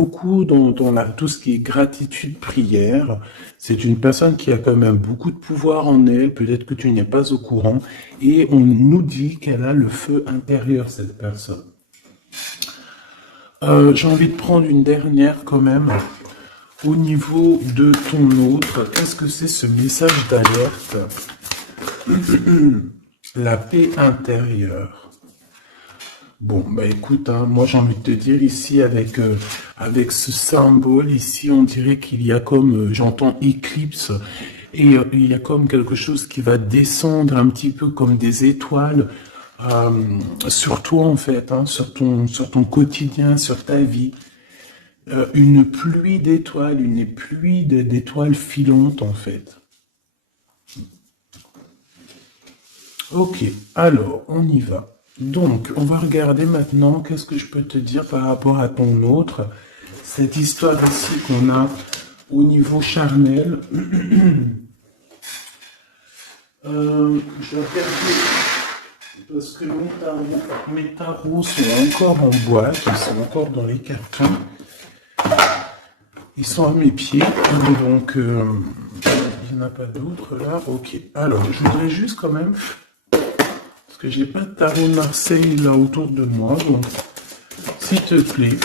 beaucoup dans tout ce qui est gratitude, prière. C'est une personne qui a quand même beaucoup de pouvoir en elle, peut-être que tu n'es pas au courant, et on nous dit qu'elle a le feu intérieur, cette personne. J'ai envie de prendre une dernière quand même. Au niveau de ton autre, qu'est-ce que c'est ce message d'alerte? La paix intérieure. Bon, bah écoute, hein, moi j'ai envie de te dire ici avec ce symbole, ici on dirait qu'il y a comme, j'entends éclipse, et il y a comme quelque chose qui va descendre un petit peu comme des étoiles sur toi en fait, hein, sur ton quotidien, sur ta vie. Une pluie d'étoiles, une pluie d'étoiles filantes en fait. Ok, alors on y va. Donc, on va regarder maintenant qu'est-ce que je peux te dire par rapport à ton autre. Cette histoire ici qu'on a au niveau charnel. Je vais regarder parce que mes tarots sont encore en boîte, ils sont encore dans les cartons. Ils sont à mes pieds, donc il n'y en a pas d'autres là. Ok, alors je voudrais juste quand même, parce que j'ai pas de tarot de Marseille là autour de moi, donc s'il te plaît,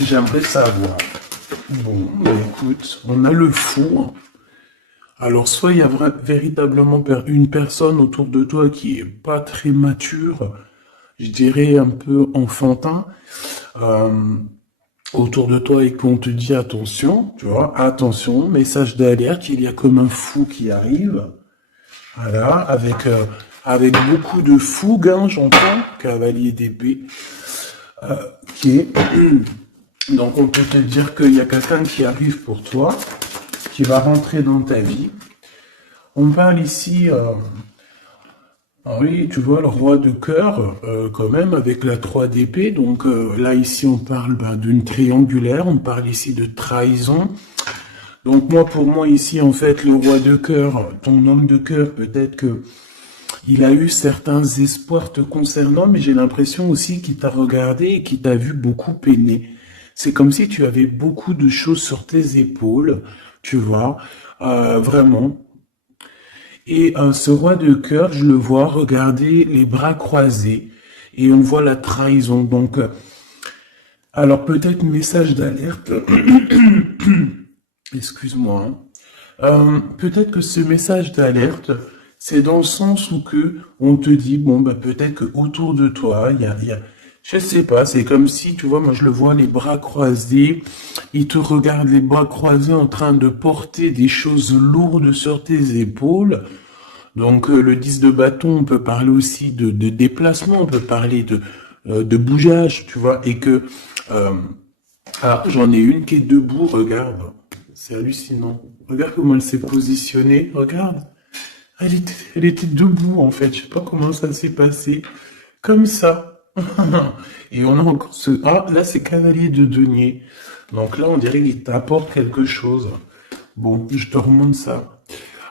j'aimerais savoir. Bon, bah, écoute, on a le fou. Alors soit il y a véritablement une personne autour de toi qui est pas très mature, je dirais un peu enfantin. Autour de toi et qu'on te dit attention, tu vois, attention, message d'alerte, il y a comme un fou qui arrive, voilà, avec beaucoup de fougue, hein, j'entends, cavalier d'épée, qui est, donc on peut te dire qu'il y a quelqu'un qui arrive pour toi, qui va rentrer dans ta vie. On parle ici, oui, tu vois, le roi de cœur, quand même, avec la 3 d'épée. Donc là, ici, on parle d'une triangulaire, on parle ici de trahison. Donc moi, pour moi, ici, en fait, le roi de cœur, ton homme de cœur, peut-être que il a eu certains espoirs te concernant, mais j'ai l'impression aussi qu'il t'a regardé et qu'il t'a vu beaucoup peiner. C'est comme si tu avais beaucoup de choses sur tes épaules, tu vois, vraiment. Et ce roi de cœur, je le vois regarder les bras croisés et on voit la trahison. Donc, alors peut-être message d'alerte. Excuse-moi, hein. Peut-être que ce message d'alerte, c'est dans le sens où que on te dit bon bah peut-être que autour de toi, je sais pas, c'est comme si tu vois, moi je le vois les bras croisés, il te regarde les bras croisés en train de porter des choses lourdes sur tes épaules. Donc le 10 de bâton, on peut parler aussi de déplacement, on peut parler de bougeage, tu vois, et que j'en ai une qui est debout, regarde, c'est hallucinant. Regarde comment elle s'est positionnée, regarde. Elle était debout en fait, je sais pas comment ça s'est passé, comme ça. Et on a encore là c'est cavalier de denier. Donc là on dirait qu'il t'apporte quelque chose. Bon, je te remonte ça.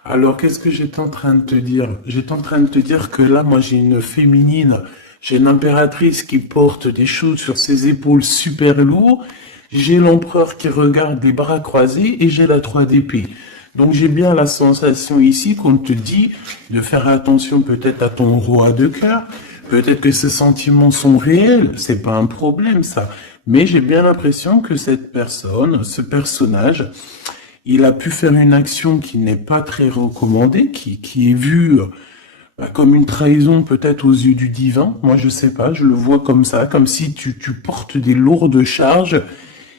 Alors, qu'est-ce que j'étais en train de te dire? J'étais en train de te dire que là, moi, j'ai une féminine, j'ai une impératrice qui porte des choses sur ses épaules super lourds, j'ai l'empereur qui regarde les bras croisés et j'ai la 3 d'épée. Donc, j'ai bien la sensation ici qu'on te dit de faire attention peut-être à ton roi de cœur, peut-être que ces sentiments sont réels, c'est pas un problème ça. Mais j'ai bien l'impression que cette personne, ce personnage, il a pu faire une action qui n'est pas très recommandée, qui est vue comme une trahison peut-être aux yeux du divin. Moi, je sais pas, je le vois comme ça, comme si tu portes des lourdes charges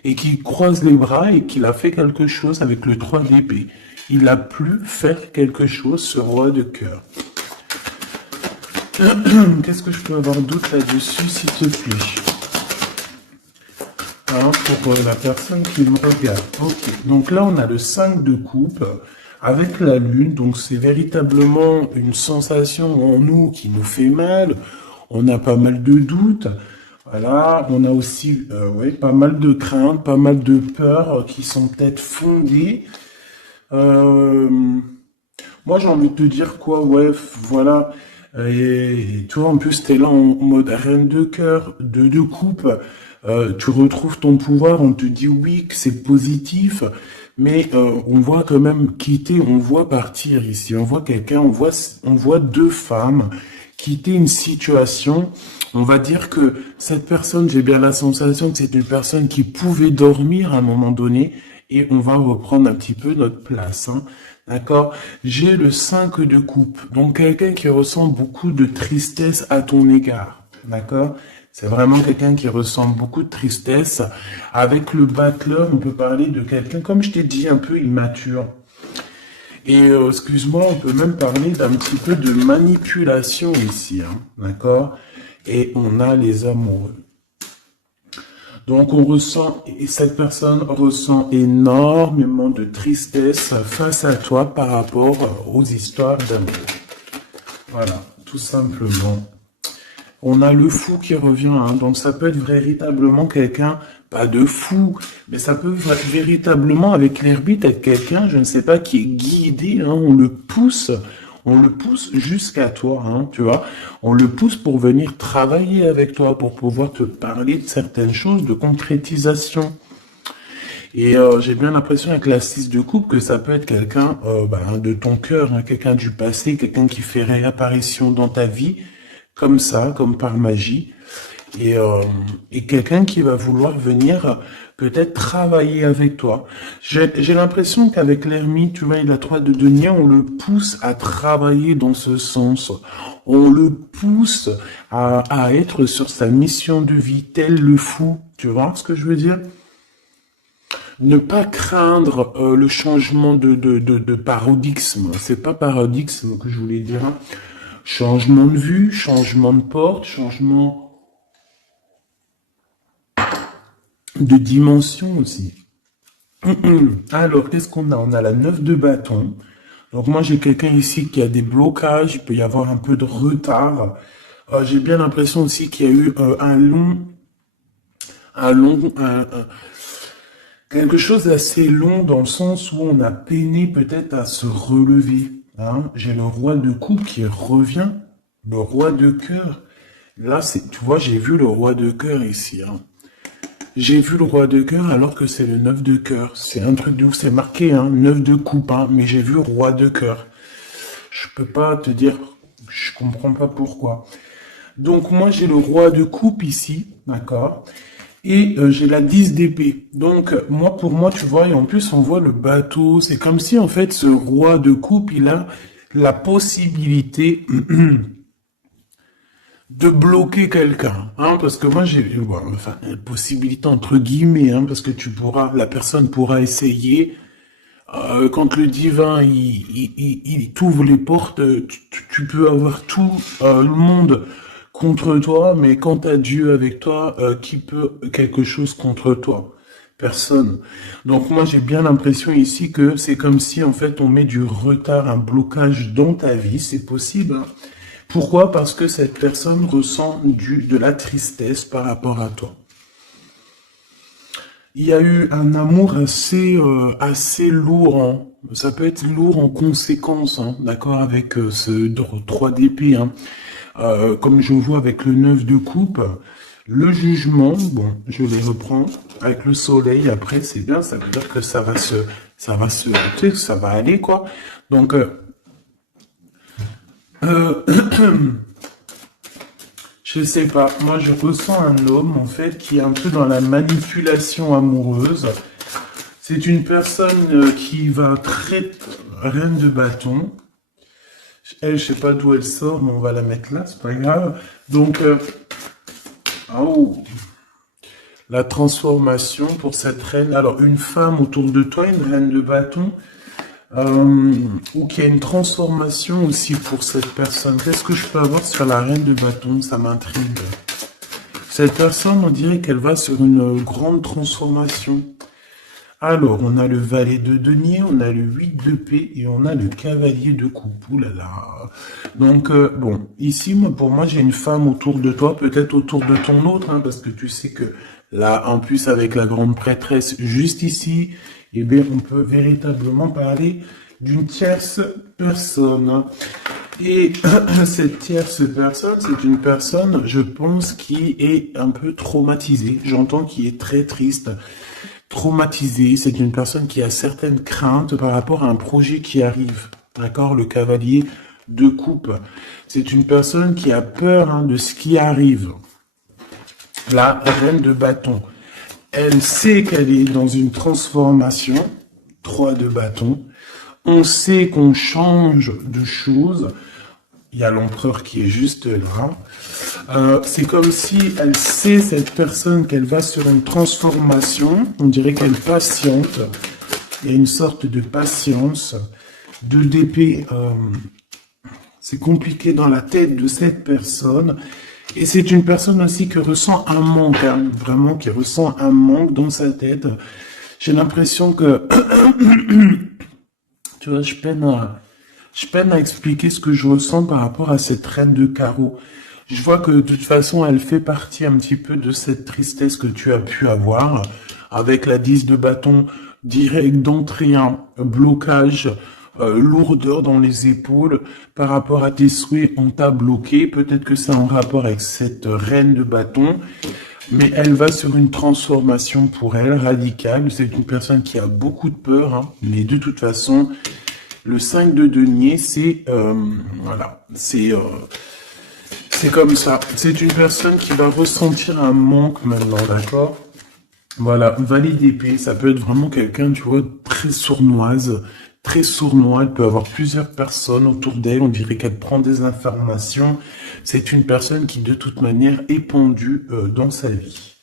et qu'il croise les bras et qu'il a fait quelque chose avec le 3 d'épée. Il a pu faire quelque chose, ce roi de cœur. Qu'est-ce que je peux avoir d'autre là-dessus, s'il te plaît? Hein, pour la personne qui me regarde. Ok, donc là on a le 5 de coupe avec la lune, donc c'est véritablement une sensation en nous qui nous fait mal, on a pas mal de doutes, voilà, on a aussi ouais, pas mal de craintes, pas mal de peurs qui sont peut-être fondées. Euh, Moi j'ai envie de te dire quoi, ouais, voilà, et toi en plus t'es là en mode reine de cœur, de coupe. tu retrouves ton pouvoir, on te dit oui, que c'est positif, mais on voit quand même quitter, on voit partir ici, on voit quelqu'un, on voit deux femmes quitter une situation. On va dire que cette personne, j'ai bien la sensation que c'est une personne qui pouvait dormir à un moment donné, et on va reprendre un petit peu notre place, hein. D'accord? J'ai le 5 de coupe, donc quelqu'un qui ressent beaucoup de tristesse à ton égard. D'accord? C'est vraiment quelqu'un qui ressent beaucoup de tristesse. Avec le battleur, on peut parler de quelqu'un, comme je t'ai dit, un peu immature. Et excuse-moi, on peut même parler d'un petit peu de manipulation ici, hein, d'accord? Et on a les amoureux. Donc on ressent, et cette personne ressent énormément de tristesse face à toi par rapport aux histoires d'amour. Voilà, tout simplement. On a le fou qui revient, hein, donc ça peut être véritablement quelqu'un, pas de fou, mais ça peut véritablement, avec l'hermite, être quelqu'un, je ne sais pas, qui est guidé, hein, on le pousse jusqu'à toi, hein, tu vois, on le pousse pour venir travailler avec toi, pour pouvoir te parler de certaines choses, de concrétisation. Et j'ai bien l'impression avec la 6 de coupe que ça peut être quelqu'un de ton cœur, hein, quelqu'un du passé, quelqu'un qui fait réapparition dans ta vie, comme ça, comme par magie, et quelqu'un qui va vouloir venir peut-être travailler avec toi. J'ai l'impression qu'avec l'ermite, tu vois, il a 3 de denier, on le pousse à travailler dans ce sens. On le pousse à être sur sa mission de vie, tel le fou. Tu vois ce que je veux dire? Ne pas craindre le changement de paradigme. C'est pas paradigme que je voulais dire, hein. Changement de vue, changement de porte, changement de dimension aussi. Alors, qu'est-ce qu'on a? On a la 9 de bâton. Donc moi, j'ai quelqu'un ici qui a des blocages, il peut y avoir un peu de retard. J'ai bien l'impression aussi qu'il y a eu quelque chose d'assez long dans le sens où on a peiné peut-être à se relever, hein. J'ai le roi de coupe qui revient, le roi de cœur. Là, tu vois, j'ai vu le roi de cœur ici, hein. J'ai vu le roi de cœur alors que c'est le 9 de cœur. C'est un truc de ouf, c'est marqué, hein, 9 de coupe, hein, mais j'ai vu roi de cœur. Je peux pas te dire, je comprends pas pourquoi. Donc moi, j'ai le roi de coupe ici, d'accord? Et j'ai la 10 d'épée. Donc, moi, pour moi, tu vois, et en plus, on voit le bateau. C'est comme si, en fait, ce roi de coupe, il a la possibilité de bloquer quelqu'un. Hein, parce que moi, j'ai enfin, une possibilité entre guillemets, hein, parce que la personne pourra essayer. Quand le divin, il t'ouvre les portes, tu peux avoir tout le monde contre toi, mais quand t'as Dieu avec toi, qui peut quelque chose contre toi? Personne. Donc moi j'ai bien l'impression ici que c'est comme si en fait on met du retard, un blocage dans ta vie, c'est possible, hein. Pourquoi? Parce que cette personne ressent de la tristesse par rapport à toi. Il y a eu un amour assez lourd, hein. Ça peut être lourd en conséquence, hein, d'accord, avec ce 3 d'épée, hein. Comme je vois avec le 9 de coupe, le jugement, bon, je les reprends avec le soleil, après c'est bien, ça veut dire que tu sais, ça va aller, quoi. Donc, je sais pas, moi je ressens un homme, en fait, qui est un peu dans la manipulation amoureuse. C'est une personne qui va très reine de bâton. Elle, je sais pas d'où elle sort, mais on va la mettre là, c'est pas grave. Donc, oh, la transformation pour cette reine. Alors, une femme autour de toi, une reine de bâton, ou qu'il y a une transformation aussi pour cette personne. Qu'est-ce que je peux avoir sur la reine de bâton? Ça m'intrigue. Cette personne, on dirait qu'elle va sur une grande transformation. Alors, on a le valet de denier, on a le 8 de paix et on a le cavalier de coupe. Ouh là là. Donc, bon, ici, pour moi, j'ai une femme autour de toi, peut-être autour de ton autre, hein, parce que tu sais que là, en plus, avec la grande prêtresse juste ici, eh bien, on peut véritablement parler d'une tierce personne. Et cette tierce personne, c'est une personne, je pense, qui est un peu traumatisée. J'entends qu'il est très triste, traumatisé. C'est une personne qui a certaines craintes par rapport à un projet qui arrive. D'accord? Le cavalier de coupe. C'est une personne qui a peur de ce qui arrive. La reine de bâton. Elle sait qu'elle est dans une transformation. 3 de bâton. On sait qu'on change de choses. Il y a l'empereur qui est juste là. C'est comme si elle sait, cette personne, qu'elle va sur une transformation. On dirait qu'elle patiente. Il y a une sorte de patience. 2 d'épée. C'est compliqué dans la tête de cette personne. Et c'est une personne aussi qui ressent un manque. Vraiment, qui ressent un manque dans sa tête. J'ai l'impression que... tu vois, je peine à expliquer ce que je ressens par rapport à cette reine de carreau. Je vois que de toute façon, elle fait partie un petit peu de cette tristesse que tu as pu avoir, avec la 10 de bâton direct d'entrée, blocage, lourdeur dans les épaules, par rapport à tes souhaits, on t'a bloqué. Peut-être que c'est en rapport avec cette reine de bâton, mais elle va sur une transformation pour elle, radicale. C'est une personne qui a beaucoup de peur, mais de toute façon... Le 5 de denier, c'est voilà, c'est comme ça. C'est une personne qui va ressentir un manque maintenant, d'accord? Voilà, valet d'épée, ça peut être vraiment quelqu'un, tu vois, très sournoise, très sournois. Elle peut avoir plusieurs personnes autour d'elle. On dirait qu'elle prend des informations. C'est une personne qui, de toute manière, est pendue dans sa vie.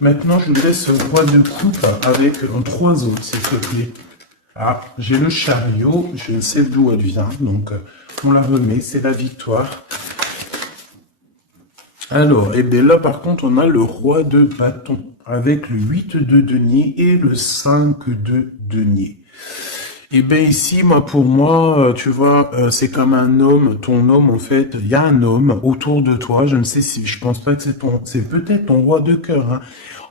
Maintenant, je vous laisse roi de coupe avec 3 autres, s'il te plaît. Ah, j'ai le chariot, je ne sais d'où elle vient, donc on la remet, c'est la victoire. Alors, et bien là par contre, on a le roi de bâton, avec le 8 de denier et le 5 de denier. Et bien ici, pour moi, tu vois, c'est comme un homme, ton homme en fait, il y a un homme autour de toi, je ne sais si, je pense pas que c'est peut-être ton roi de cœur,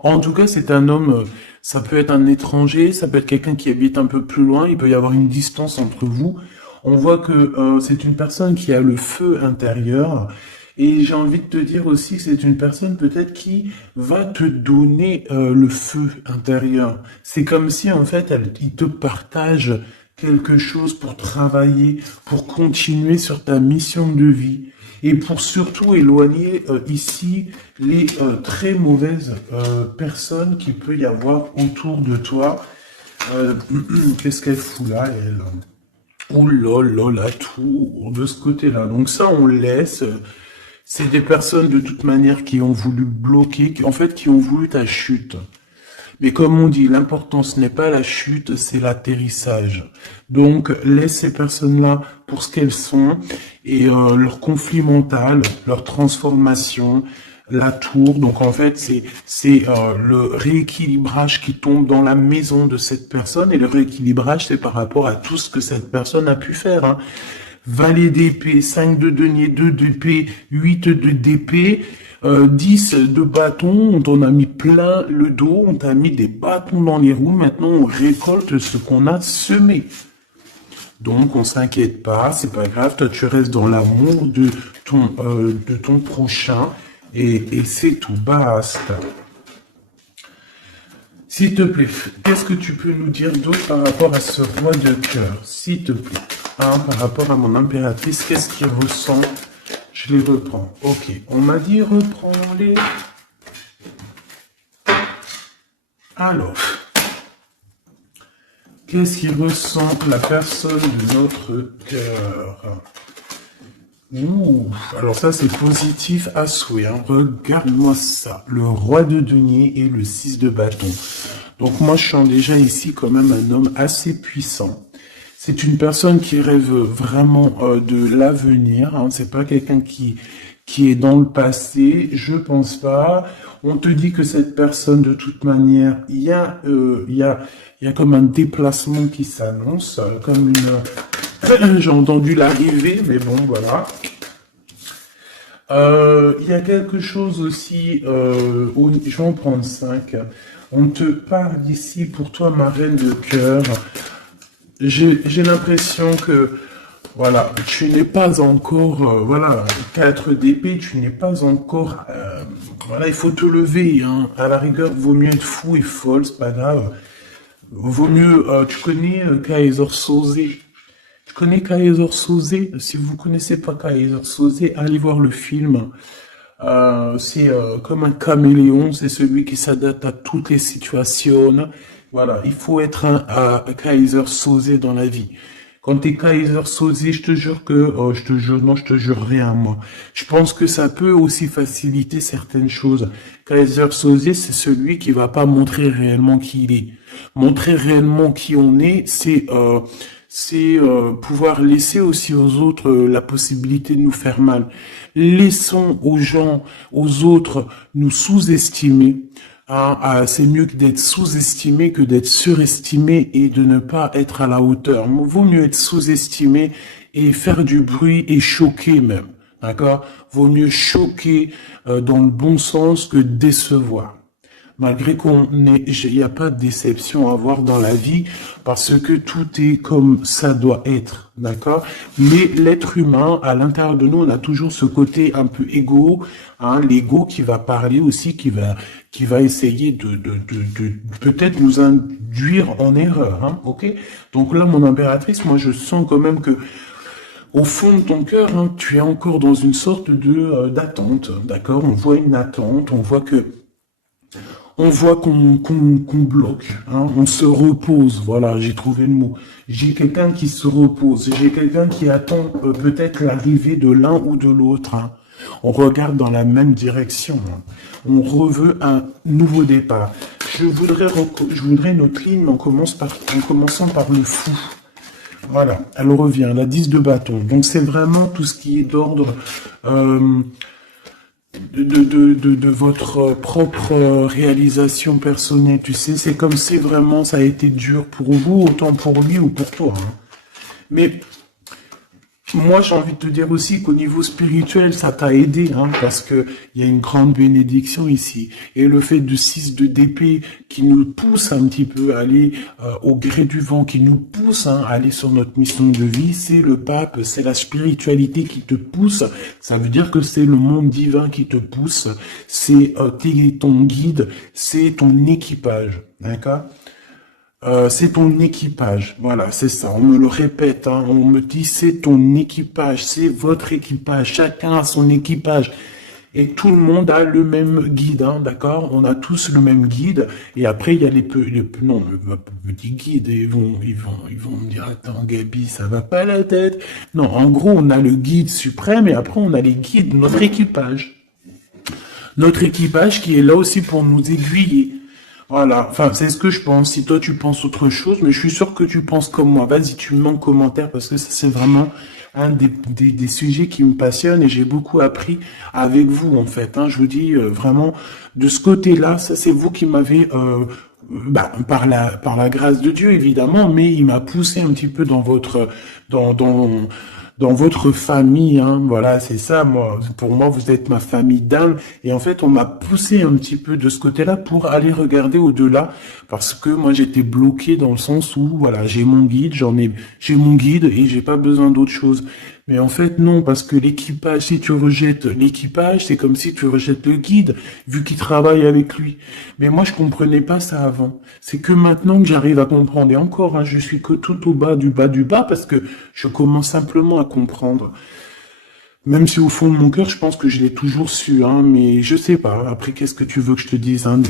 En tout cas, c'est un homme, ça peut être un étranger, ça peut être quelqu'un qui habite un peu plus loin, il peut y avoir une distance entre vous. On voit que c'est une personne qui a le feu intérieur. Et j'ai envie de te dire aussi que c'est une personne peut-être qui va te donner le feu intérieur. C'est comme si en fait il te partage quelque chose pour travailler, pour continuer sur ta mission de vie et pour surtout éloigner ici les très mauvaises personnes qu'il peut y avoir autour de toi. Qu'est-ce qu'elle fout là, elle? Ouh là là, la tour de ce côté-là. Donc ça, on laisse. C'est des personnes de toute manière qui ont voulu bloquer, qui ont voulu ta chute. Mais comme on dit, l'important ce n'est pas la chute, c'est l'atterrissage. Donc laisse ces personnes-là pour ce qu'elles sont et leur conflit mental, leur transformation, la tour. Donc en fait, c'est le rééquilibrage qui tombe dans la maison de cette personne et le rééquilibrage, c'est par rapport à tout ce que cette personne a pu faire. Valet d'épée, 5 de denier, 2 d'épée, 8 de d'épée, 10 de bâton, on t'en a mis plein le dos, on t'a mis des bâtons dans les roues, maintenant on récolte ce qu'on a semé. Donc on s'inquiète pas, c'est pas grave, toi tu restes dans l'amour de ton prochain, et c'est tout, basta. S'il te plaît, qu'est-ce que tu peux nous dire d'autre par rapport à ce roi de cœur, s'il te plaît? Par rapport à mon impératrice, qu'est-ce qu'il ressent? Je les reprends. Ok, on m'a dit reprends-les. Alors, qu'est-ce qu'il ressent la personne de notre cœur? Ouh, alors ça c'est positif à souhait. Regarde-moi ça. Le roi de denier et le 6 de bâton. Donc moi je sens déjà ici quand même un homme assez puissant. C'est une personne qui rêve vraiment de l'avenir. C'est pas quelqu'un qui est dans le passé. Je pense pas. On te dit que cette personne, de toute manière, il y a comme un déplacement qui s'annonce, comme une. J'ai entendu l'arrivée, mais bon, voilà. Il y a quelque chose aussi. Je vais en prendre 5. On te parle ici pour toi, ma reine de cœur. J'ai l'impression que Voilà, tu n'es pas encore, voilà, 4 d'épée, tu n'es pas encore, voilà, il faut te lever, hein. À la rigueur, vaut mieux être fou et folle, c'est pas grave. Vaut mieux, tu connais Kaiser Soze. Tu connais Kaiser Soze? Si vous connaissez pas Kaiser Soze, allez voir le film. C'est comme un caméléon, c'est celui qui s'adapte à toutes les situations. Voilà, il faut être un Kaiser Soze dans la vie. Quand t'es Kaiser Soze, je te jure que, je te jure, non, je te jure rien, moi. Je pense que ça peut aussi faciliter certaines choses. Kaiser Soze, c'est celui qui va pas montrer réellement qui il est. Montrer réellement qui on est, c'est pouvoir laisser aussi aux autres la possibilité de nous faire mal. Laissons aux gens, aux autres, nous sous-estimer. Hein, c'est mieux que d'être sous-estimé que d'être surestimé et de ne pas être à la hauteur. Vaut mieux être sous-estimé et faire du bruit et choquer même. D'accord? Vaut mieux choquer dans le bon sens que décevoir. Malgré il n'y a pas de déception à avoir dans la vie parce que tout est comme ça doit être, d'accord? Mais l'être humain, à l'intérieur de nous, on a toujours ce côté un peu égo, hein, l'ego qui va parler aussi, qui va essayer de peut-être nous induire en erreur, hein, ok? Donc là, mon impératrice, moi, je sens quand même que au fond de ton cœur, hein, tu es encore dans une sorte de d'attente, d'accord? On voit une attente, on voit qu'on bloque, hein, on se repose, voilà, j'ai trouvé le mot. J'ai quelqu'un qui se repose, j'ai quelqu'un qui attend peut-être l'arrivée de l'un ou de l'autre. Hein. On regarde dans la même direction. Hein. On reveut un nouveau départ. Je voudrais notre ligne en commençant par le fou. Voilà, elle revient, la 10 de bâton. Donc c'est vraiment tout ce qui est d'ordre de votre propre réalisation personnelle, tu sais, c'est comme si vraiment ça a été dur pour vous, autant pour lui ou pour toi. Hein. Mais moi, j'ai envie de te dire aussi qu'au niveau spirituel, ça t'a aidé, hein, parce que il y a une grande bénédiction ici. Et le fait de 6 de d'épée qui nous pousse un petit peu à aller au gré du vent, qui nous pousse hein, à aller sur notre mission de vie, c'est le pape, c'est la spiritualité qui te pousse. Ça veut dire que c'est le monde divin qui te pousse, c'est ton guide, c'est ton équipage, d'accord? C'est ton équipage, voilà, c'est ça. On me le répète, hein, on me dit c'est ton équipage, c'est votre équipage. Chacun a son équipage et tout le monde a le même guide, hein, d'accord? On a tous le même guide et après il y a non, le petit guide. Ils vont me dire attends Gabi, ça va pas la tête. Non, en gros on a le guide suprême et après on a les guides, notre équipage. Notre équipage qui est là aussi pour nous aiguiller. Voilà, enfin, c'est ce que je pense. Si toi tu penses autre chose, mais je suis sûr que tu penses comme moi. Vas-y, tu me mets en commentaire parce que ça, c'est vraiment un des sujets qui me passionne et j'ai beaucoup appris avec vous, en fait. Hein. Je vous dis vraiment, de ce côté-là, ça c'est vous qui m'avez, par la grâce de Dieu, évidemment, mais il m'a poussé un petit peu dans, dans, dans votre famille, hein, voilà, c'est ça, moi, pour moi, vous êtes ma famille d'âme, et en fait, on m'a poussé un petit peu de ce côté-là pour aller regarder au-delà, parce que moi, j'étais bloqué dans le sens où, voilà, j'ai mon guide et j'ai pas besoin d'autre chose. Mais en fait, non, parce que l'équipage, si tu rejettes l'équipage, c'est comme si tu rejettes le guide, vu qu'il travaille avec lui. Mais moi, je comprenais pas ça avant. C'est que maintenant que j'arrive à comprendre, et encore, hein, je suis que tout au bas du bas, parce que je commence simplement à comprendre. Même si au fond de mon cœur, je pense que je l'ai toujours su, hein, mais je sais pas. Après, qu'est-ce que tu veux que je te dise, hein?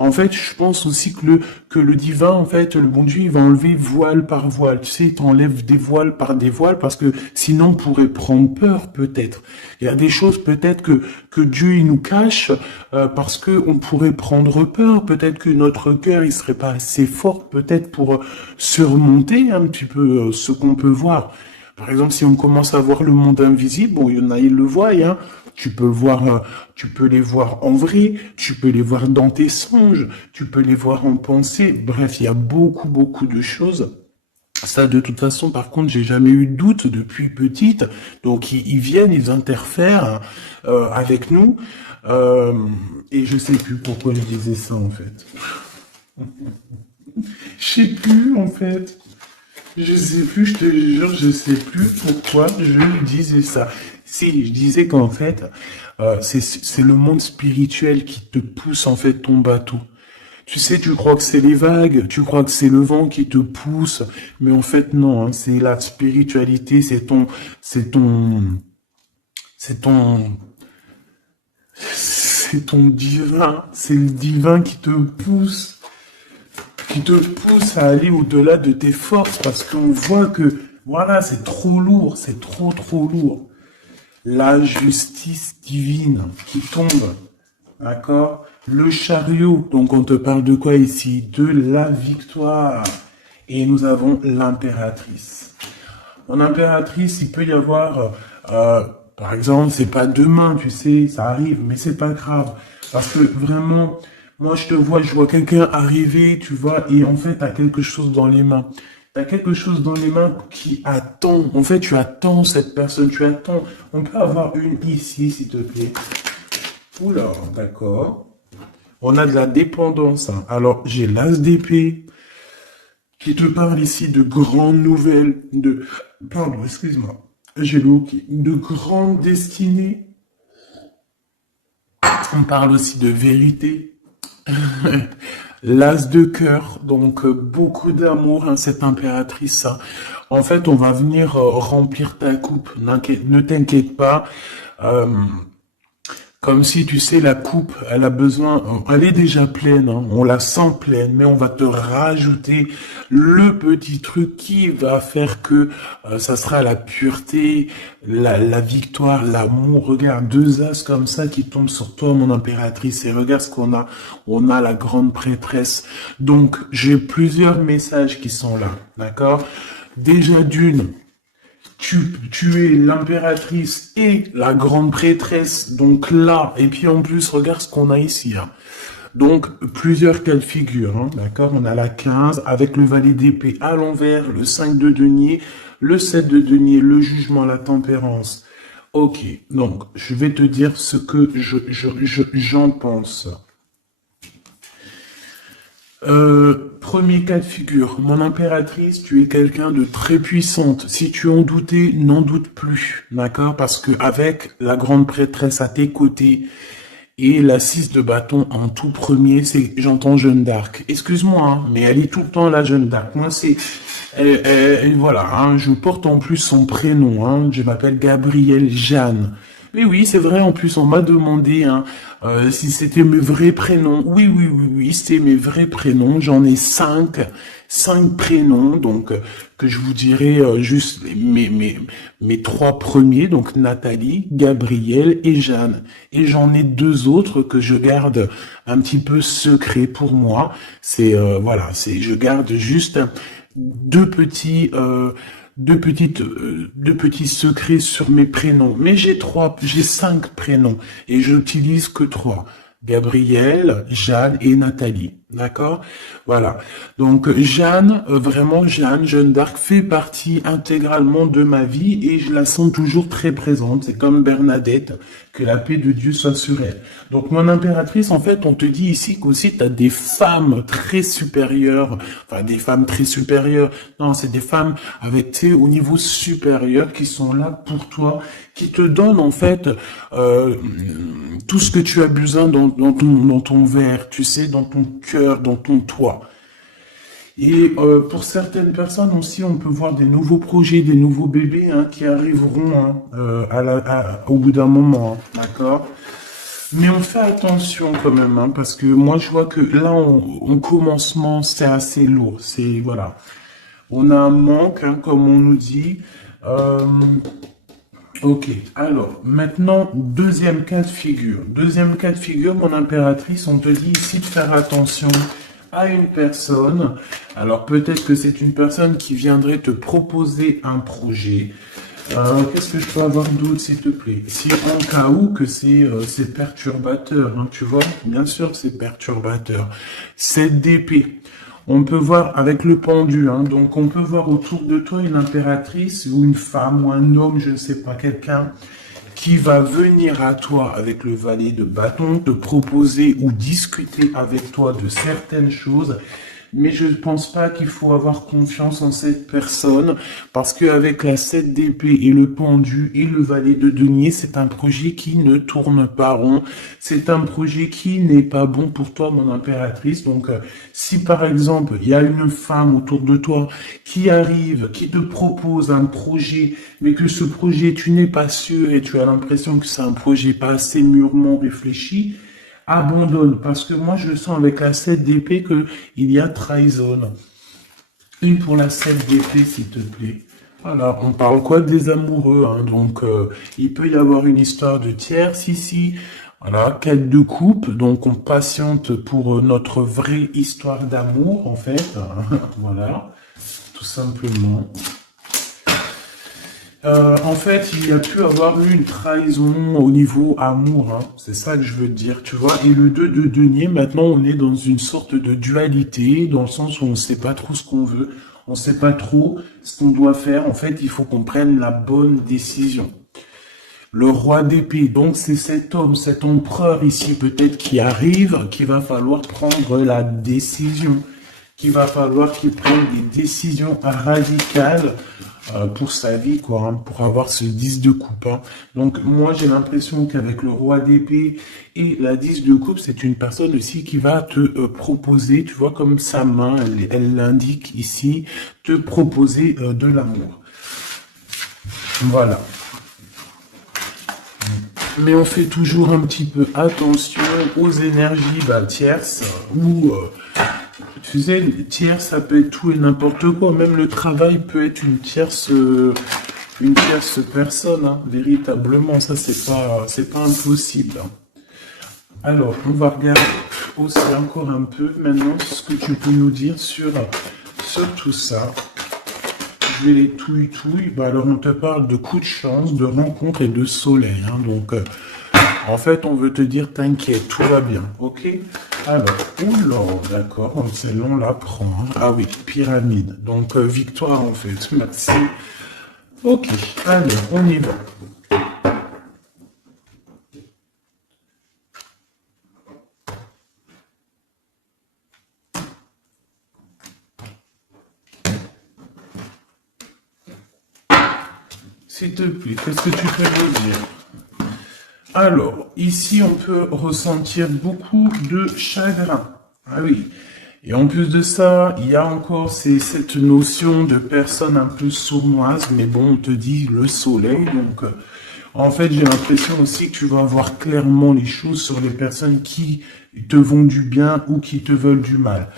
En fait, je pense aussi que le divin, en fait, le bon Dieu, il va enlever voile par voile. Tu sais, il t'enlève des voiles par des voiles parce que sinon, on pourrait prendre peur, peut-être. Il y a des choses, peut-être, que Dieu, il nous cache parce que on pourrait prendre peur. Peut-être que notre cœur, il serait pas assez fort, peut-être, pour surmonter un petit peu ce qu'on peut voir. Par exemple, si on commence à voir le monde invisible, bon, il y en a, ils le voient, hein. Tu peux le voir, tu peux les voir en vrai, tu peux les voir dans tes songes, tu peux les voir en pensée. Bref, il y a beaucoup de choses. Ça, de toute façon, par contre, j'ai jamais eu de doute depuis petite. Donc, ils viennent, ils interfèrent avec nous. Et je sais plus pourquoi je disais ça, en fait. Je sais plus, en fait. Je sais plus, je te jure, je sais plus pourquoi je disais ça. Si, je disais qu'en fait, c'est le monde spirituel qui te pousse en fait ton bateau. Tu sais, tu crois que c'est les vagues, tu crois que c'est le vent qui te pousse, mais en fait non, hein, c'est la spiritualité, c'est ton, c'est ton, c'est ton divin, c'est le divin qui te pousse à aller au-delà de tes forces, parce qu'on voit que, voilà, c'est trop lourd, c'est trop lourd. La justice divine qui tombe, d'accord? Le chariot, donc on te parle de quoi ici? De la victoire. Et nous avons l'impératrice. En impératrice, il peut y avoir, par exemple, c'est pas demain, tu sais, ça arrive, mais c'est pas grave. Parce que vraiment, moi je vois quelqu'un arriver, tu vois, et en fait, t'as quelque chose dans les mains. T'as quelque chose dans les mains qui attend. En fait, tu attends cette personne, tu attends. On peut avoir une ici, s'il te plaît. Oula, d'accord. On a de la dépendance, hein. Alors, j'ai l'as d'épée qui te parle ici de grandes nouvelles, pardon, excuse-moi. J'ai le hockey. De grandes destinées. On parle aussi de vérité. L'as de cœur, donc beaucoup d'amour, hein, cette impératrice. Hein. En fait, on va venir remplir ta coupe. Ne t'inquiète pas. Euh, Comme si, tu sais, la coupe, elle a besoin, elle est déjà pleine, hein, on la sent pleine, mais on va te rajouter le petit truc qui va faire que ça sera la pureté, la victoire, l'amour. Regarde, deux as comme ça qui tombent sur toi, mon impératrice, et regarde ce qu'on a. On a la grande prêtresse. Donc, j'ai plusieurs messages qui sont là, d'accord? Déjà d'une, tu es l'impératrice et la grande prêtresse, donc là, et puis en plus, regarde ce qu'on a ici. Hein. Donc, plusieurs cas de figure, hein, d'accord? On a la 15 avec le valet d'épée à l'envers, le 5 de denier, le 7 de denier, le jugement, la tempérance. Ok, donc, je vais te dire ce que j'en pense. Premier cas de figure, mon impératrice, tu es quelqu'un de très puissante. Si tu en doutais, n'en doute plus, d'accord? Parce que avec la grande prêtresse à tes côtés et la 6 de bâton en tout premier, j'entends Jeanne d'Arc. Excuse-moi, hein, mais elle est tout le temps la Jeanne d'Arc. Moi, voilà, hein, je porte en plus son prénom, hein, je m'appelle Gabrielle Jeanne. Mais oui, c'est vrai, en plus, on m'a demandé hein, si c'était mes vrais prénoms. Oui, c'est mes vrais prénoms. J'en ai cinq prénoms, donc que je vous dirai juste mes trois premiers, donc Nathalie, Gabrielle et Jeanne. Et j'en ai deux autres que je garde un petit peu secret pour moi. Je garde juste deux petits secrets sur mes prénoms. Mais j'ai 5 prénoms et j'utilise que 3. Gabrielle, Jeanne et Nathalie. D'accord? Voilà. Donc, Jeanne d'Arc fait partie intégralement de ma vie et je la sens toujours très présente. C'est comme Bernadette, que la paix de Dieu soit sur elle. Donc, mon impératrice, en fait, on te dit ici qu'aussi tu as des femmes très supérieures, enfin, des femmes très supérieures. Non, c'est des femmes avec, tu sais, au niveau supérieur qui sont là pour toi, qui te donnent, en fait, tout ce que tu as besoin dans ton verre, tu sais, dans ton cœur, dans ton toit. Et pour certaines personnes aussi, on peut voir des nouveaux projets, des nouveaux bébés hein, qui arriveront hein, au bout d'un moment, hein, d'accord? Mais on fait attention quand même, hein, parce que moi je vois que là, au commencement, c'est assez lourd. Voilà, on a un manque, hein, comme on nous dit. Ok, alors maintenant, deuxième cas de figure. Deuxième cas de figure, mon impératrice, on te dit ici de faire attention à une personne. Alors peut-être que c'est une personne qui viendrait te proposer un projet. Qu'est-ce que je peux avoir d'autre, s'il te plaît? Si en cas où que c'est perturbateur, hein, tu vois, bien sûr c'est perturbateur. C'est d'épée. On peut voir avec le pendu, hein, donc on peut voir autour de toi une impératrice ou une femme ou un homme, je ne sais pas, quelqu'un qui va venir à toi avec le valet de bâton, te proposer ou discuter avec toi de certaines choses, mais je ne pense pas qu'il faut avoir confiance en cette personne, parce qu'avec la 7 d'épée et le pendu et le valet de denier, c'est un projet qui ne tourne pas rond, c'est un projet qui n'est pas bon pour toi, mon impératrice. Donc, si par exemple, il y a une femme autour de toi qui arrive, qui te propose un projet, mais que ce projet, tu n'es pas sûr et tu as l'impression que c'est un projet pas assez mûrement réfléchi, abandonne, parce que moi je sens avec la 7 d'épée que il y a trahison. Une pour la 7 d'épée, s'il te plaît. Voilà, on parle quoi des amoureux, hein, donc il peut y avoir une histoire de tierce ici. Voilà, quête de coupe, donc on patiente pour notre vraie histoire d'amour, en fait. Voilà, tout simplement. En fait, il y a pu avoir eu une trahison au niveau amour, hein. C'est ça que je veux dire, tu vois. Et le 2 de denier, maintenant, on est dans une sorte de dualité, dans le sens où on ne sait pas trop ce qu'on veut, on ne sait pas trop ce qu'on doit faire. En fait, il faut qu'on prenne la bonne décision. Le roi d'épée, donc c'est cet homme, cet empereur ici peut-être qui arrive, qu'il va falloir prendre la décision, qu'il va falloir qu'il prenne des décisions radicales pour sa vie, quoi, hein, pour avoir ce 10 de coupe. Hein. Donc moi j'ai l'impression qu'avec le roi d'épée et la 10 de coupe, c'est une personne aussi qui va te proposer, tu vois, comme sa main, elle l'indique ici, te proposer de l'amour. Voilà. Mais on fait toujours un petit peu attention aux énergies tierces ou tu sais, tierce, ça peut être tout et n'importe quoi. Même le travail peut être une tierce personne, hein, véritablement. Ça, c'est pas impossible. Hein. Alors, on va regarder aussi encore un peu maintenant ce que tu peux nous dire sur tout ça. Je vais les touille. Alors, on te parle de coups de chance, de rencontres et de soleil. Hein, donc, en fait, on veut te dire, t'inquiète, tout va bien, ok? Alors, oula, d'accord, celle-là, on la prend. Hein. Ah oui, pyramide. Donc, victoire, en fait, merci. Ok, allez, on y va. S'il te plaît, qu'est-ce que tu peux me dire? Alors, ici, on peut ressentir beaucoup de chagrin. Ah oui. Et en plus de ça, il y a encore cette notion de personne un peu sournoise, mais bon, on te dit le soleil, donc en fait, j'ai l'impression aussi que tu vas voir clairement les choses sur les personnes qui te vont du bien ou qui te veulent du mal.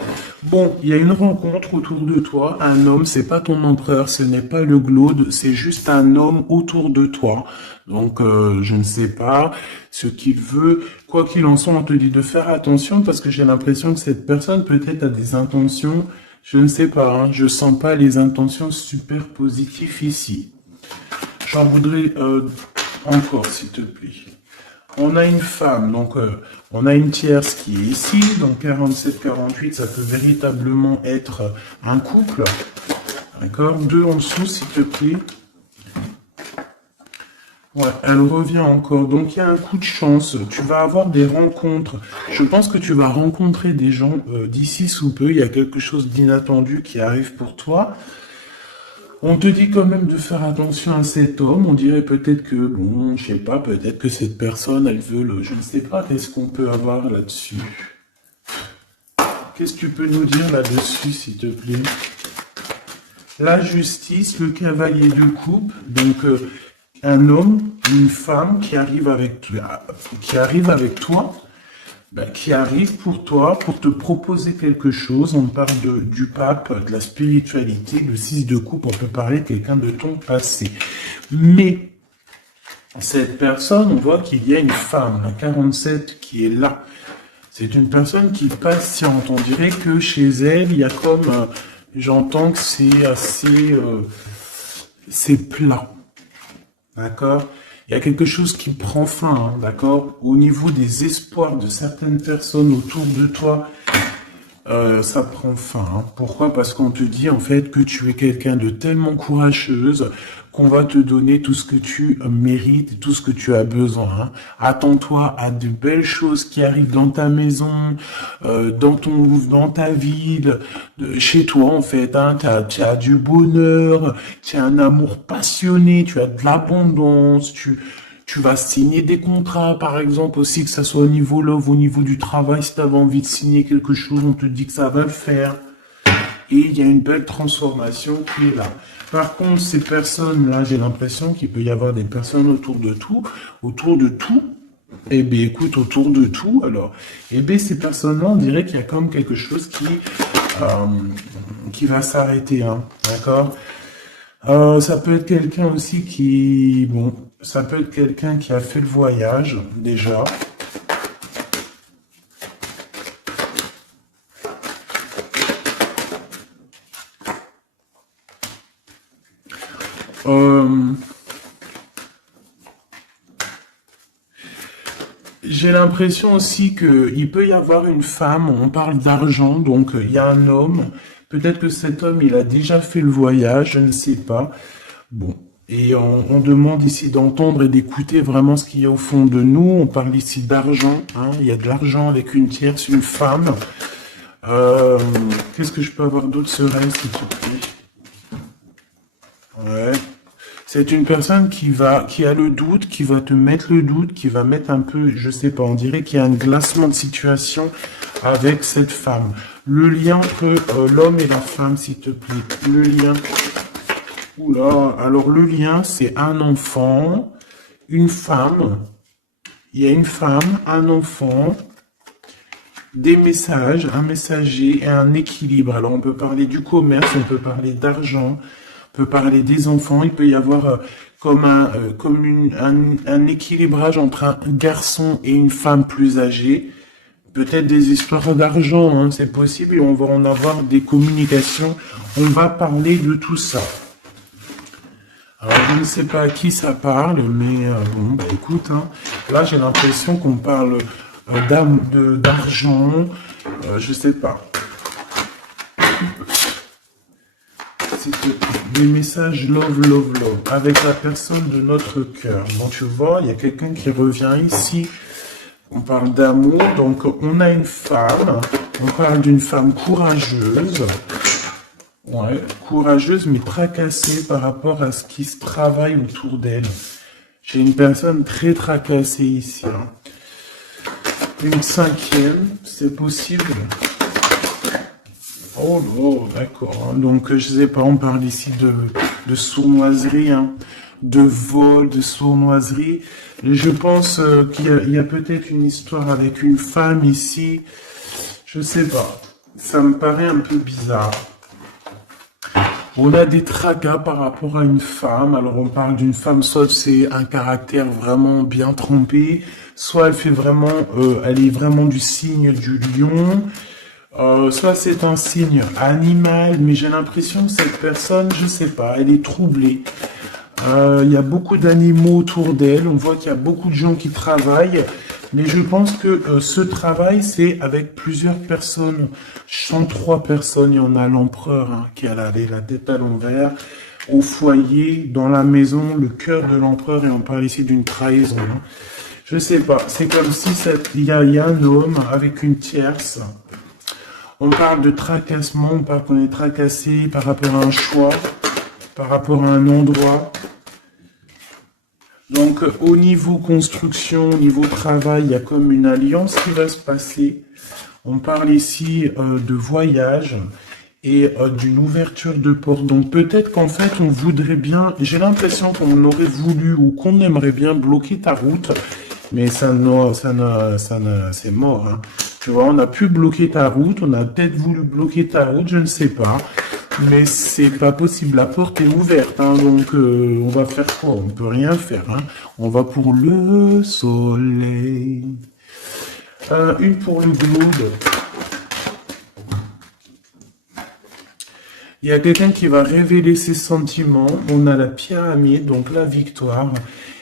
Bon, il y a une rencontre autour de toi, un homme, c'est pas ton empereur, ce n'est pas le glaude, c'est juste un homme autour de toi. Donc, je ne sais pas ce qu'il veut. Quoi qu'il en soit, on te dit de faire attention parce que j'ai l'impression que cette personne peut-être a des intentions, je ne sais pas, hein, je sens pas les intentions super positives ici. J'en voudrais encore, s'il te plaît. On a une femme, donc on a une tierce qui est ici, donc 47-48, ça peut véritablement être un couple. D'accord? 2 en dessous, s'il te plaît. Ouais, elle revient encore. Donc, il y a un coup de chance. Tu vas avoir des rencontres. Je pense que tu vas rencontrer des gens d'ici sous peu. Il y a quelque chose d'inattendu qui arrive pour toi. On te dit quand même de faire attention à cet homme. On dirait peut-être que, bon, je sais pas, peut-être que cette personne, elle veut le... Je ne sais pas, qu'est-ce qu'on peut avoir là-dessus? Qu'est-ce que tu peux nous dire là-dessus, s'il te plaît? La justice, le cavalier de coupe, donc un homme, une femme qui arrive avec toi, qui arrive pour toi, pour te proposer quelque chose. On parle du pape, de la spiritualité, le 6 de coupe, on peut parler de quelqu'un de ton passé. Mais cette personne, on voit qu'il y a une femme, la 47, qui est là. C'est une personne qui est patiente. On dirait que chez elle, il y a comme... j'entends que c'est assez... c'est plat. D'accord? Il y a quelque chose qui prend fin, hein, d'accord? Au niveau des espoirs de certaines personnes autour de toi, ça prend fin. Hein. Pourquoi? Parce qu'on te dit en fait que tu es quelqu'un de tellement courageuse qu'on va te donner tout ce que tu mérites, tout ce que tu as besoin. Hein. Attends-toi à de belles choses qui arrivent dans ta maison, dans ta ville, chez toi en fait. Hein. Tu as du bonheur, tu as un amour passionné, tu as de l'abondance, tu vas signer des contrats, par exemple, aussi, que ça soit au niveau love, au niveau du travail. Si tu avais envie de signer quelque chose, on te dit que ça va le faire. Et il y a une belle transformation qui est là. Par contre, ces personnes-là, j'ai l'impression qu'il peut y avoir des personnes autour de tout. Eh bien, écoute, autour de tout, alors, eh bien, ces personnes-là, on dirait qu'il y a comme quelque chose qui va s'arrêter, hein, d'accord? Ça peut être quelqu'un aussi ça peut être quelqu'un qui a fait le voyage, déjà. Euh, J'ai l'impression aussi qu'il peut y avoir une femme, on parle d'argent, donc il y a un homme, peut-être que cet homme, il a déjà fait le voyage, je ne sais pas. Bon, et on demande ici d'entendre et d'écouter vraiment ce qu'il y a au fond de nous. On parle ici d'argent, hein, il y a de l'argent avec une tierce, une femme. Euh, Qu'est-ce que je peux avoir d'autre sereine, s'il te plaît? Ouais. C'est une personne qui a le doute, qui va te mettre le doute, qui va mettre un peu, je sais pas, on dirait qu'il y a un glacement de situation avec cette femme. Le lien entre l'homme et la femme, s'il te plaît. Le lien. Oula, alors le lien, c'est un enfant, une femme. Il y a une femme, un enfant, des messages, un messager et un équilibre. Alors on peut parler du commerce, on peut parler d'argent, on peut parler des enfants. Il peut y avoir un équilibrage entre un garçon et une femme plus âgée. Peut-être des histoires d'argent, hein, c'est possible. Et on va en avoir des communications. On va parler de tout ça. Alors, je ne sais pas à qui ça parle, mais bon, bah écoute, hein, là j'ai l'impression qu'on parle d'argent, je sais pas. Des messages love, love, love, avec la personne de notre cœur. Donc tu vois, il y a quelqu'un qui revient ici. On parle d'amour, donc on a une femme, on parle d'une femme courageuse. Ouais, courageuse mais tracassée par rapport à ce qui se travaille autour d'elle. J'ai une personne très tracassée ici. Hein. Une cinquième, c'est possible. Oh, oh d'accord. Hein. Donc, je sais pas, on parle ici de sournoiserie, hein, de vol, de sournoiserie. Et je pense qu'il y a peut-être une histoire avec une femme ici. Je sais pas. Ça me paraît un peu bizarre. On a des tracas par rapport à une femme. Alors on parle d'une femme, soit c'est un caractère vraiment bien trempé, soit elle est vraiment du signe du lion, soit c'est un signe animal. Mais j'ai l'impression que cette personne, je sais pas, elle est troublée. Il y a beaucoup d'animaux autour d'elle. On voit qu'il y a beaucoup de gens qui travaillent. Mais je pense que ce travail, c'est avec plusieurs personnes. 103 personnes. Il y en a l'empereur hein, qui a la tête à l'envers. Au foyer, dans la maison, le cœur de l'empereur. Et on parle ici d'une trahison. Hein. Je sais pas. C'est comme si il y a un homme avec une tierce. On parle de tracassement. On parle qu'on est tracassé par rapport à un choix, par rapport à un endroit. Donc, au niveau construction, au niveau travail, il y a comme une alliance qui va se passer. On parle ici de voyage et d'une ouverture de porte. Donc, peut-être qu'en fait, on voudrait bien, j'ai l'impression qu'on aurait voulu ou qu'on aimerait bien bloquer ta route, mais c'est mort. Hein. Tu vois, on a pu bloquer ta route, on a peut-être voulu bloquer ta route, je ne sais pas. Mais c'est pas possible, la porte est ouverte, hein, donc on va faire quoi? On peut rien faire, hein. On va pour le soleil. Une pour le globe. Il y a quelqu'un qui va révéler ses sentiments. On a la pyramide, donc la victoire.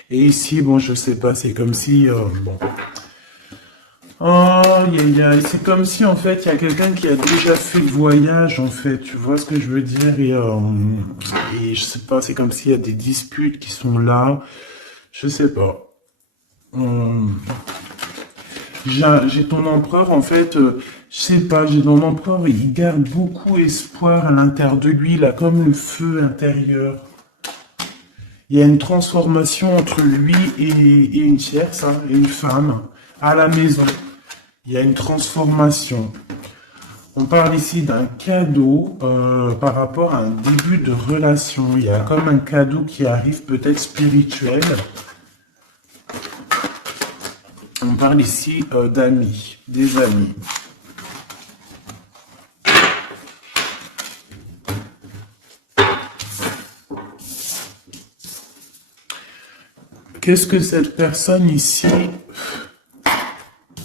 Et ici, bon, je sais pas, c'est comme si, bon. c'est comme si, en fait, il y a quelqu'un qui a déjà fait le voyage, en fait. Tu vois ce que je veux dire? Et je sais pas, c'est comme s'il y a des disputes qui sont là. Je sais pas. Euh, j'ai ton empereur, en fait, je sais pas, j'ai ton empereur, il garde beaucoup espoir à l'intérieur de lui, là, comme le feu intérieur. Il y a une transformation entre lui et une tierce, hein, et une femme, à la maison. Il y a une transformation. On parle ici d'un cadeau par rapport à un début de relation. Il y a comme un cadeau qui arrive, peut-être spirituel. On parle ici d'amis, des amis. Qu'est-ce que cette personne ici,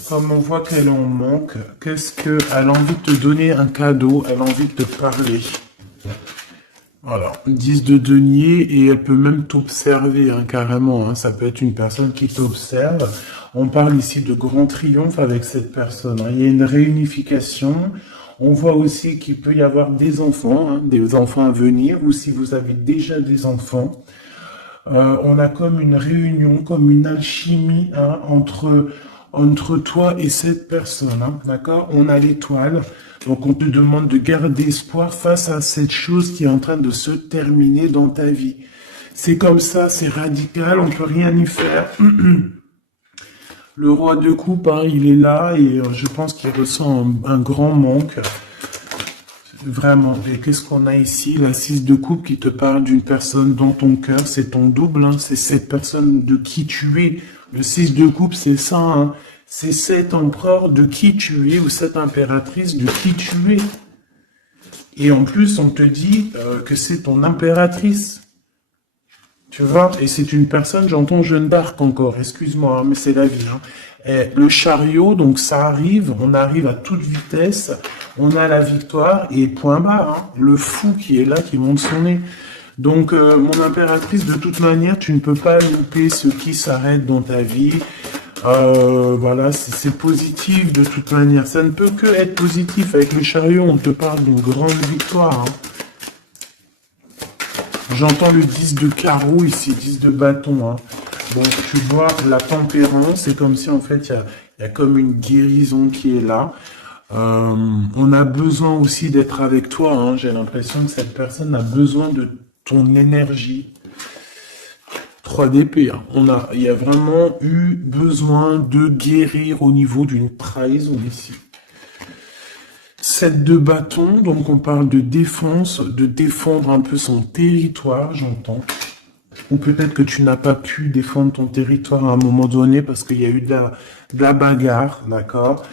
comme on voit qu'elle en manque, qu'est-ce qu'elle a envie de te donner un cadeau, elle a envie de te parler. Voilà, 10 de denier et elle peut même t'observer hein, carrément. Hein. Ça peut être une personne qui t'observe. On parle ici de grand triomphe avec cette personne. Hein. Il y a une réunification. On voit aussi qu'il peut y avoir des enfants à venir ou si vous avez déjà des enfants. On a comme une réunion, comme une alchimie hein, entre toi et cette personne, hein, d'accord? On a l'étoile, donc on te demande de garder espoir face à cette chose qui est en train de se terminer dans ta vie. C'est comme ça, c'est radical, on peut rien y faire. Le roi de coupe, hein, il est là et je pense qu'il ressent un grand manque. Vraiment. Et qu'est-ce qu'on a ici? La 6 de coupe qui te parle d'une personne dans ton cœur. C'est ton double. Hein. C'est cette personne de qui tu es. Le 6 de coupe, c'est ça. Hein. C'est cet empereur de qui tu es ou cette impératrice de qui tu es. Et en plus, on te dit que c'est ton impératrice. Tu vois? Et c'est une personne, j'entends Jeanne d'Arc encore. Excuse-moi, hein, mais c'est la vie. Hein. Et le chariot, donc ça arrive. On arrive à toute vitesse. On a la victoire et point barre, hein, le fou qui est là, qui monte son nez. Donc, mon impératrice, de toute manière, tu ne peux pas louper ce qui s'arrête dans ta vie. Voilà, c'est positif de toute manière. Ça ne peut que être positif. Avec le chariot, on te parle d'une grande victoire. Hein. J'entends le 10 de carreau ici, 10 de bâton. Hein. Bon, tu vois, la tempérance, c'est comme si, en fait, il y a comme une guérison qui est là. On a besoin aussi d'être avec toi. Hein. J'ai l'impression que cette personne a besoin de ton énergie. 3 d'épée. Hein. Il y a vraiment eu besoin de guérir au niveau d'une trahison ici. 7 de bâton, donc on parle de défense, de défendre un peu son territoire, j'entends. Ou peut-être que tu n'as pas pu défendre ton territoire à un moment donné parce qu'il y a eu de la bagarre, d'accord?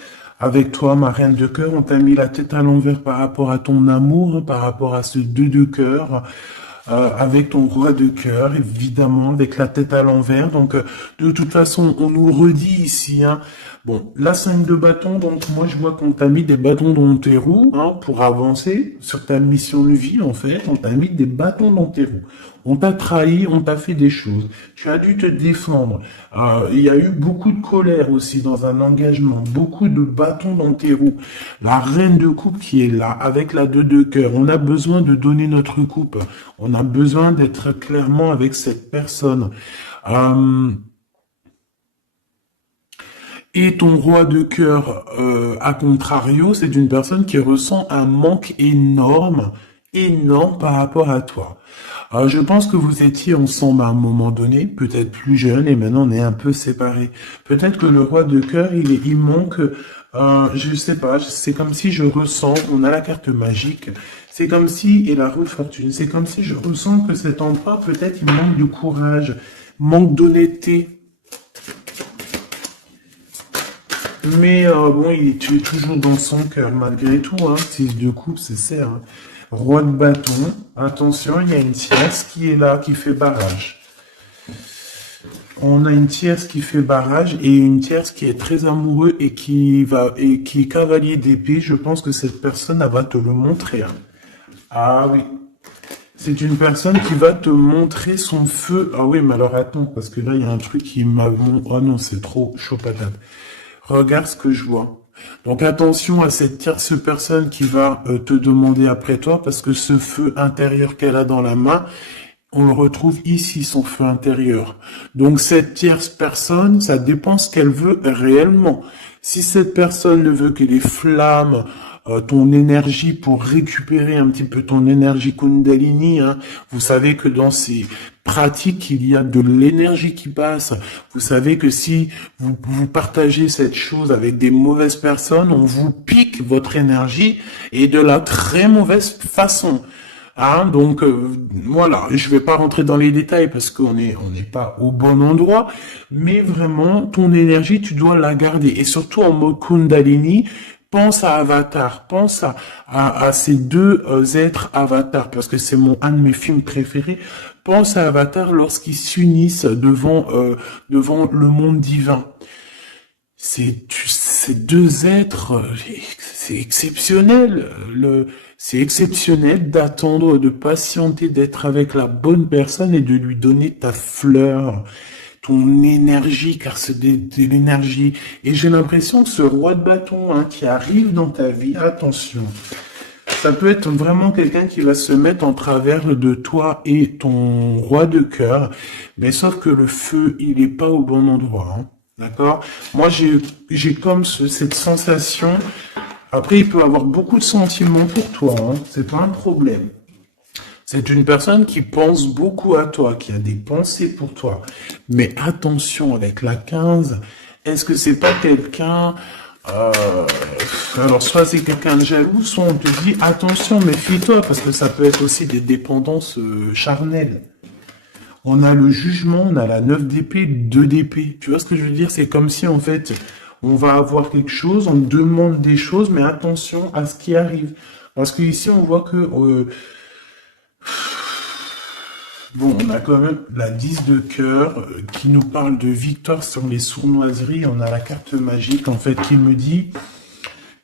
Avec toi, ma reine de cœur, on t'a mis la tête à l'envers par rapport à ton amour, hein, par rapport à ce 2 de cœur, avec ton roi de cœur, évidemment, avec la tête à l'envers. Donc, de toute façon, on nous redit ici, hein, bon, la 5 de bâton, donc moi je vois qu'on t'a mis des bâtons dans tes roues, hein, pour avancer sur ta mission de vie, en fait, on t'a mis des bâtons dans tes roues. On t'a trahi, on t'a fait des choses. Tu as dû te défendre. Il y a eu beaucoup de colère aussi dans un engagement, beaucoup de bâtons dans tes roues. La reine de coupe qui est là, avec la 2 de cœur. On a besoin de donner notre coupe. On a besoin d'être clairement avec cette personne. Et ton roi de cœur, à contrario, c'est une personne qui ressent un manque énorme par rapport à toi. Je pense que vous étiez ensemble à un moment donné, peut-être plus jeune, et maintenant on est un peu séparés. Peut-être que le roi de cœur, il manque, je sais pas, c'est comme si je ressens, on a la carte magique, c'est comme si, et la roue fortune, c'est comme si je ressens que cet empereur, peut-être il manque de courage, manque d'honnêteté. Mais bon, tu es toujours dans son cœur, malgré tout, hein, 6 de coupe, c'est ça, hein. Roi de bâton, attention, il y a une tierce qui est là, qui fait barrage. On a une tierce qui fait barrage et une tierce qui est très amoureux et qui est cavalier d'épée. Je pense que cette personne, elle va te le montrer. Hein. Ah oui. C'est une personne qui va te montrer son feu. Ah oui, mais alors attends, parce que là, il y a un truc qui m'a... Ah non, c'est trop chaud patate. Regarde ce que je vois. Donc attention à cette tierce personne qui va te demander après toi, parce que ce feu intérieur qu'elle a dans la main, on le retrouve ici, son feu intérieur. Donc cette tierce personne, ça dépend ce qu'elle veut réellement. Si cette personne ne veut que les flammes, ton énergie pour récupérer un petit peu ton énergie Kundalini, hein, vous savez que dans ces pratiques, il y a de l'énergie qui passe. Vous savez que si vous partagez cette chose avec des mauvaises personnes, on vous pique votre énergie et de la très mauvaise façon. Hein, donc voilà, je vais pas rentrer dans les détails parce qu'on n'est pas au bon endroit, mais vraiment ton énergie tu dois la garder et surtout en mode Kundalini. Pense à Avatar, pense à ces deux êtres Avatar parce que c'est un de mes films préférés. Pense à Avatar lorsqu'ils s'unissent devant le monde divin. Ces deux êtres, c'est exceptionnel. C'est exceptionnel d'attendre, de patienter, d'être avec la bonne personne et de lui donner ta fleur, ton énergie, car c'est de l'énergie. Et j'ai l'impression que ce roi de bâton hein, qui arrive dans ta vie, attention, ça peut être vraiment quelqu'un qui va se mettre en travers de toi et ton roi de cœur, mais sauf que le feu, il est pas au bon endroit. Hein. D'accord? Moi, j'ai comme cette sensation. Après, il peut avoir beaucoup de sentiments pour toi. Hein. C'est pas un problème. C'est une personne qui pense beaucoup à toi, qui a des pensées pour toi. Mais attention avec la 15. Est-ce que c'est pas quelqu'un... alors, soit c'est quelqu'un de jaloux, soit on te dit attention, méfie-toi, parce que ça peut être aussi des dépendances charnelles. On a le jugement, on a la 9 d'épée, 2 d'épée. Tu vois ce que je veux dire? C'est comme si, en fait, on va avoir quelque chose, on demande des choses, mais attention à ce qui arrive. Parce que ici, on voit que... bon, on a quand même la 10 de cœur qui nous parle de victoire sur les sournoiseries. On a la carte magique, en fait, qui me dit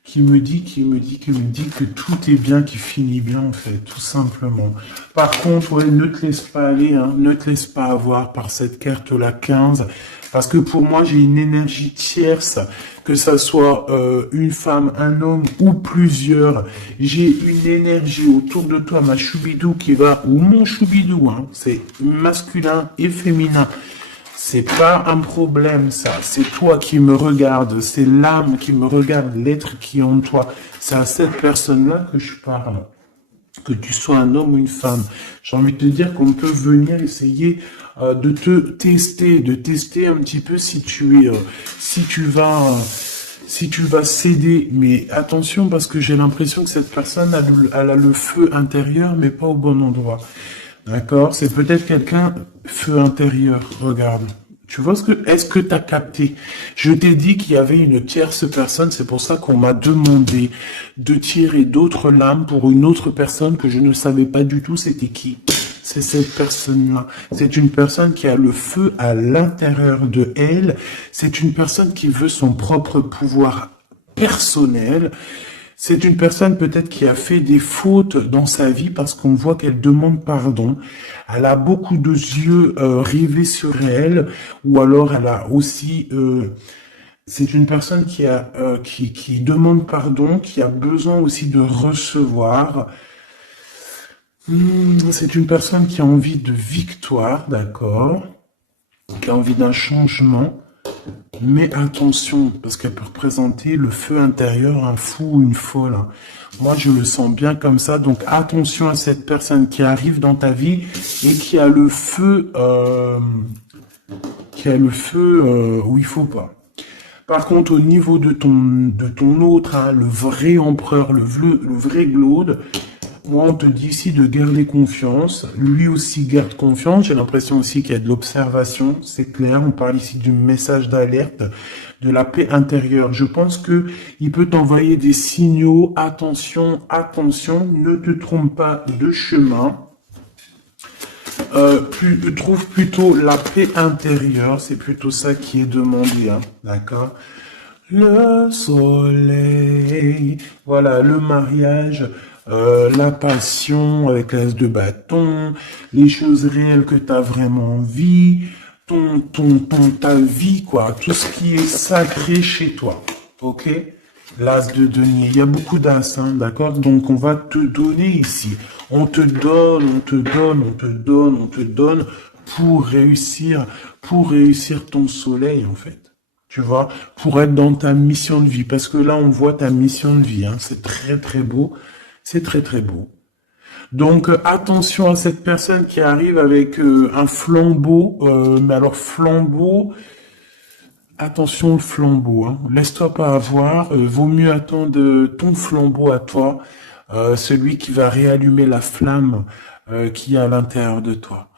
que tout est bien, qui finit bien, en fait, tout simplement. Par contre, ouais, ne te laisse pas aller, hein, ne te laisse pas avoir par cette carte, la 15, parce que pour moi, j'ai une énergie tierce, que ça soit une femme, un homme ou plusieurs. J'ai une énergie autour de toi, ma choubidou qui va, ou mon choubidou, hein, c'est masculin et féminin. C'est pas un problème, ça. C'est toi qui me regardes. C'est l'âme qui me regarde, l'être qui est en toi. C'est à cette personne-là que je parle. Que tu sois un homme ou une femme. J'ai envie de te dire qu'on peut venir essayer de te tester, de tester un petit peu si tu vas céder. Mais attention, parce que j'ai l'impression que cette personne elle a le feu intérieur, mais pas au bon endroit. D'accord? C'est peut-être quelqu'un, feu intérieur, regarde. Tu vois est-ce que t'as capté? Je t'ai dit qu'il y avait une tierce personne, c'est pour ça qu'on m'a demandé de tirer d'autres lames pour une autre personne que je ne savais pas du tout c'était qui. C'est cette personne-là. C'est une personne qui a le feu à l'intérieur de elle. C'est une personne qui veut son propre pouvoir personnel. C'est une personne peut-être qui a fait des fautes dans sa vie parce qu'on voit qu'elle demande pardon. Elle a beaucoup de yeux rivés sur elle, ou alors elle a aussi... c'est une personne qui demande pardon, qui a besoin aussi de recevoir. C'est une personne qui a envie de victoire, d'accord, qui a envie d'un changement. Mais attention, parce qu'elle peut représenter le feu intérieur, un fou ou une folle. Moi, je le sens bien comme ça. Donc, attention à cette personne qui arrive dans ta vie et qui a le feu, où il faut pas. Par contre, au niveau de ton autre, hein, le vrai empereur, le vrai Glaude, moi, on te dit ici de garder confiance. Lui aussi garde confiance. J'ai l'impression aussi qu'il y a de l'observation. C'est clair. On parle ici du message d'alerte, de la paix intérieure. Je pense que il peut t'envoyer des signaux. Attention, attention. Ne te trompe pas de chemin. Trouve plutôt la paix intérieure. C'est plutôt ça qui est demandé. Hein. D'accord? Le soleil. Voilà, le mariage. La passion avec l'as de bâton, les choses réelles que tu as vraiment envie, ta vie, quoi, tout ce qui est sacré chez toi, ok? L'as de denier. Il y a beaucoup d'as, hein, d'accord? Donc, on va te donner ici. On te donne, on te donne, on te donne, on te donne pour réussir ton soleil, en fait. Tu vois, pour être dans ta mission de vie. Parce que là, on voit ta mission de vie, hein. C'est très, très beau. C'est très, très beau. Donc, attention à cette personne qui arrive avec un flambeau. Mais alors, flambeau, attention le flambeau, hein. Laisse-toi pas avoir. Vaut mieux attendre ton flambeau à toi, celui qui va réallumer la flamme qui est à l'intérieur de toi.